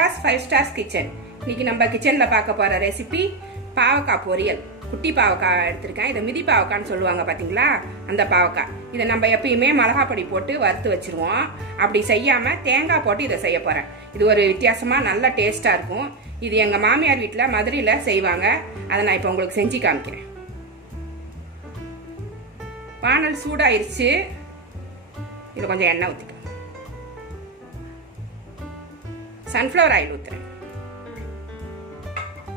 Sheela's 5 stars kitchen. இன்னைக்கு நம்ம கிச்சனில் பார்க்க போகிற ரெசிபி பாவக்காய் பொரியல். குட்டி பாவக்காய் எடுத்திருக்கேன். இதை மிதி பாவக்கான்னு சொல்லுவாங்க பார்த்தீங்களா, அந்த பாவக்காய். இதை நம்ம எப்பயுமே மிளகாப்பொடி போட்டு வறுத்து வச்சுருவோம். அப்படி செய்யாமல் தேங்காய் போட்டு இதை செய்ய போகிறேன். இது ஒரு வித்தியாசமாக நல்ல டேஸ்ட்டாக இருக்கும். இது எங்கள் மாமியார் வீட்டில் மதுரையில் செய்வாங்க. அதை நான் இப்போ உங்களுக்கு செஞ்சு காமிக்கிறேன். வானல் சூடாயிருச்சு. இதில் கொஞ்சம் எண்ணெய் ஊற்றிக்கலாம். சன்ஃப்ளவர் ஆயில் ஊற்றுறேன்.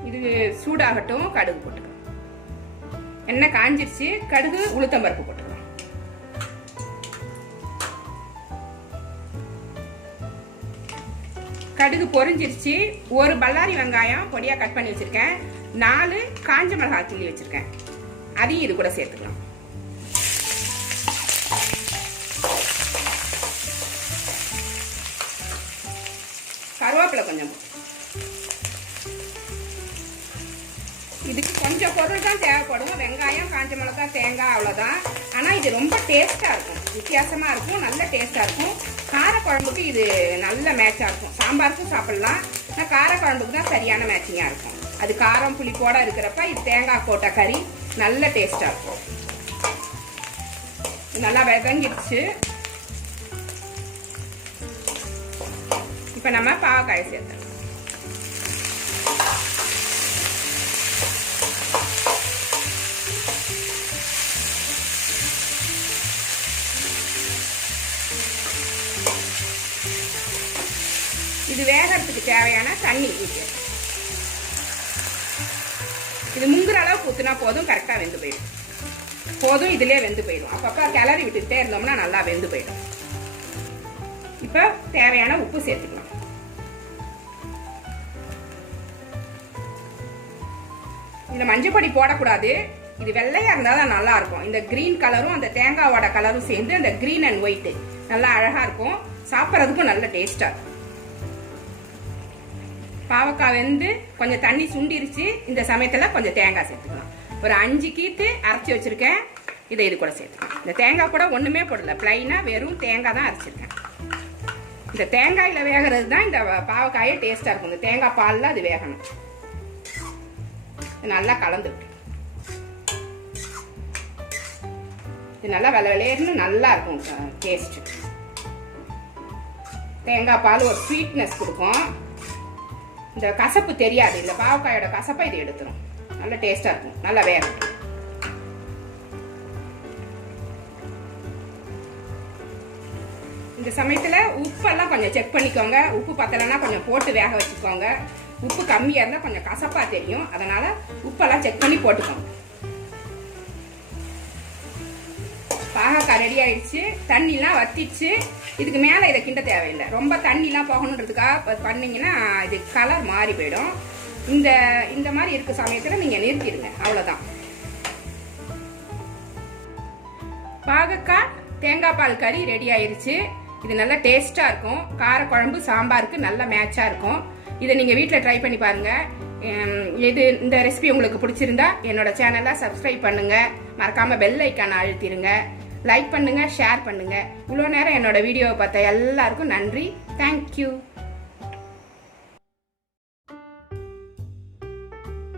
இது சூடாகட்டும். கடுகு போட்டுக்கலாம். எண்ணெய் காஞ்சிருச்சு. கடுகு உளுத்தம்பருப்பு போட்டுக்கலாம். கடுகு பொரிஞ்சிருச்சு. ஒரு பல்லாரி வெங்காயம் பொடியாக கட் பண்ணி வச்சிருக்கேன். 4 காஞ்ச மிளகாய் கிள்ளி வச்சிருக்கேன். அதையும் இது கூட சேர்த்துக்கலாம். கருவேப்பிலை கொஞ்சம். இதுக்கு கொஞ்சம் பொருள் தான் தேவைப்படும். வெங்காயம், காஞ்ச மிளகாய், தேங்காய், அவ்வளோதான். ஆனால் இது ரொம்ப டேஸ்ட்டாக இருக்கும். வித்தியாசமாக இருக்கும். நல்ல டேஸ்ட்டாக இருக்கும். காரக்குழம்புக்கு இது நல்ல மேட்சாக இருக்கும். சாம்பாருக்கும் சாப்பிட்லாம். ஆனால் காரக்குழம்புக்கு தான் சரியான மேட்சிங்காக இருக்கும். அது காரம் புளிப்போட இருக்கிறப்ப இது தேங்காய் போட்ட கறி நல்ல டேஸ்ட்டாக இருக்கும். நல்லா வதங்கிடுச்சு. இப்போ நம்ம பாவக்காயை சேர்த்தோம். இது வேகிறதுக்கு தேவையான தண்ணி ஊற்றி, இது முங்குற அளவுக்கு ஊற்றினா போதும். கரெக்டாக வெந்து போயிடும். போதும், இதிலே வெந்து போயிடும். அப்பப்போ கிளறி விட்டுக்கிட்டே இருந்தோம்னா நல்லா வெந்து போயிடும். இப்போ தேவையான உப்பு சேர்த்துக்கலாம். இந்த மஞ்சள் பொடி போடக்கூடாது. இது வெள்ளையா இருந்தால் தான் நல்லா இருக்கும். இந்த கிரீன் கலரும் அந்த தேங்காவோட கலரும் சேர்ந்து அந்த கிரீன் அண்ட் ஒயிட் நல்லா அழகா இருக்கும். சாப்பிட்றதுக்கும் நல்ல டேஸ்டா இருக்கும். பாவக்காய் வெந்து கொஞ்சம் தண்ணி சுண்டிருச்சு. இந்த சமயத்தில் கொஞ்சம் தேங்காய் சேர்த்துக்கலாம். ஒரு 5 கீத்து அரைச்சி வச்சிருக்கேன். இதை இது கூட சேர்த்துக்கலாம். இந்த தேங்காய் கூட ஒன்றுமே போடல. பிளைனா வெறும் தேங்காய் தான் அரைச்சிருக்கேன். இந்த தேங்காயில் வேகிறது தான் இந்த பாவக்காயே டேஸ்டாக இருக்கும். இந்த தேங்காய் பாலில் அது வேகணும். நல்லா கலந்து விட்டு இது நல்லா வெள்ளையர்னு நல்லா இருக்கும் டேஸ்ட். தேங்காய் பால் ஒரு ஸ்வீட்னஸ் கொடுக்கும். இந்த கசப்பு தெரியாது. இந்த பாவக்காயோட கசப்பை இது எடுத்துரும். நல்ல டேஸ்டா இருக்கும். நல்லா வேகும். இந்த சமயத்துல உப்பெல்லாம் கொஞ்சம் செக் பண்ணிக்கோங்க. உப்பு பத்தலைன்னா கொஞ்சம் போட்டு வேக வச்சுக்கோங்க. உப்பு கம்மியா இருந்தா கொஞ்சம் கசப்பா தெரியும். அதனால உப்பெல்லாம் செக் பண்ணி போட்டுக்கோங்க. பாவக்காய் ரெடி ஆயிடுச்சு. தண்ணிலாம் வத்திடுச்சு. இதுக்கு மேல இதை கிண்ட தேவையில்லை. ரொம்ப தண்ணிலாம் போகணுன்றதுக்காக பண்ணீங்கன்னா இது கலர் மாறி போயிடும். இந்த மாதிரி இருக்க சமயத்துல நீங்க நிறுத்திடுங்க. அவ்வளவுதான். பாவக்காய் தேங்காய் பால் கறி ரெடி ஆயிருச்சு. இது நல்லா டேஸ்டா இருக்கும். காரக்குழம்பு சாம்பாருக்கு நல்ல மேட்சா இருக்கும். இதை நீங்க வீட்டில் ட்ரை பண்ணி பாருங்க. இந்த ரெசிபி உங்களுக்கு பிடிச்சிருந்தா என்னோட சேனலை சப்ஸ்கிரைப் பண்ணுங்க. மறக்காம பெல் ஐக்கானை அழுத்திடுங்க. லைக் பண்ணுங்க, ஷேர் பண்ணுங்க. இவ்வளோ நேரம் என்னோட வீடியோவை பார்த்த எல்லாருக்கும் நன்றி. தேங்க்யூ.